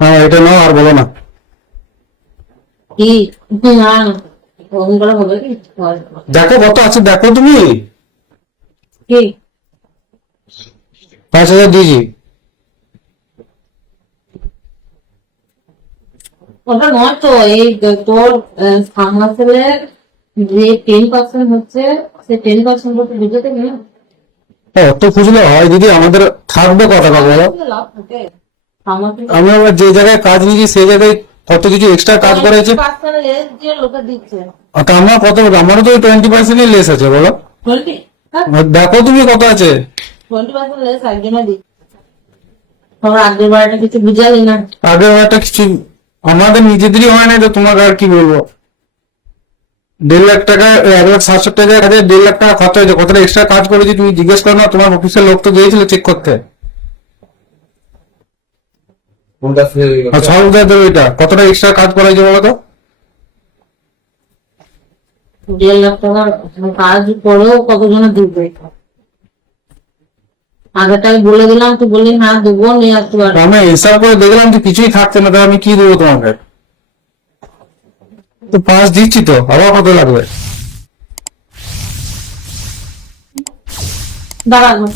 হ্যাঁ এটা নাও, আর বলো না। কি না ফোন করা হবে কি? দেখো কত আছে, দেখো তুমি। কি 5,000 দিয়েছি। ওটা নয় তো, এই তোর ফার্মাসেলের যে 10% হচ্ছে, সে 10% করতে বুঝতে না। অত খুঁজলে হয় দিদি? আমাদের থাকবে কত টাকা বলো? লাভ থাকে ফার্মাসেল আমি আবার যে জায়গায় কাজ নিয়েছি সেই জায়গায় কত কিছু এক্সট্রা কাজ করেছে। 20% লেস দিয়ে লোকে দিচ্ছে। তা আমার কত, আমারও তো 20% লেস আছে বলো। 20 দেখো তুমি কত আছে। 20% লেস একজনে দিচ্ছে। তোমার আগের বারটা কিছু বুঝালি না। আগের একটা কিছু আমাদের নিজেদেরই হয় না, তো তোমাকে আর কি বলবো। 1.5 লাখ টাকা, 1,60,000 কাজে 1.5 লাখ টাকা খরচ হয়েছে। কতটা এক্সট্রা কাজ করেছি তুমি জিজ্ঞেস করো না? তোমার অফিসের লোক তো গিয়েছিল চেক করতে। কোনটা ফেল আর 6,000 ওইটা কতটা এক্সট্রা কাজ করা হয়েছে বলো তো? 1.5 লাখ টাকা কাজ করেও কতজনে দিবে? আগেটাই বলে দিলাম, তুই বললি না দেবো নিয়ে আসতে পারবো। আমি হিসাব করে দেখলাম যে কিছুই থাকছে না, তাহলে আমি কি দেবো তোমাকে? তো 5 দিচ্ছি তো, আবার কত লাগবে? দাঁড়াবো।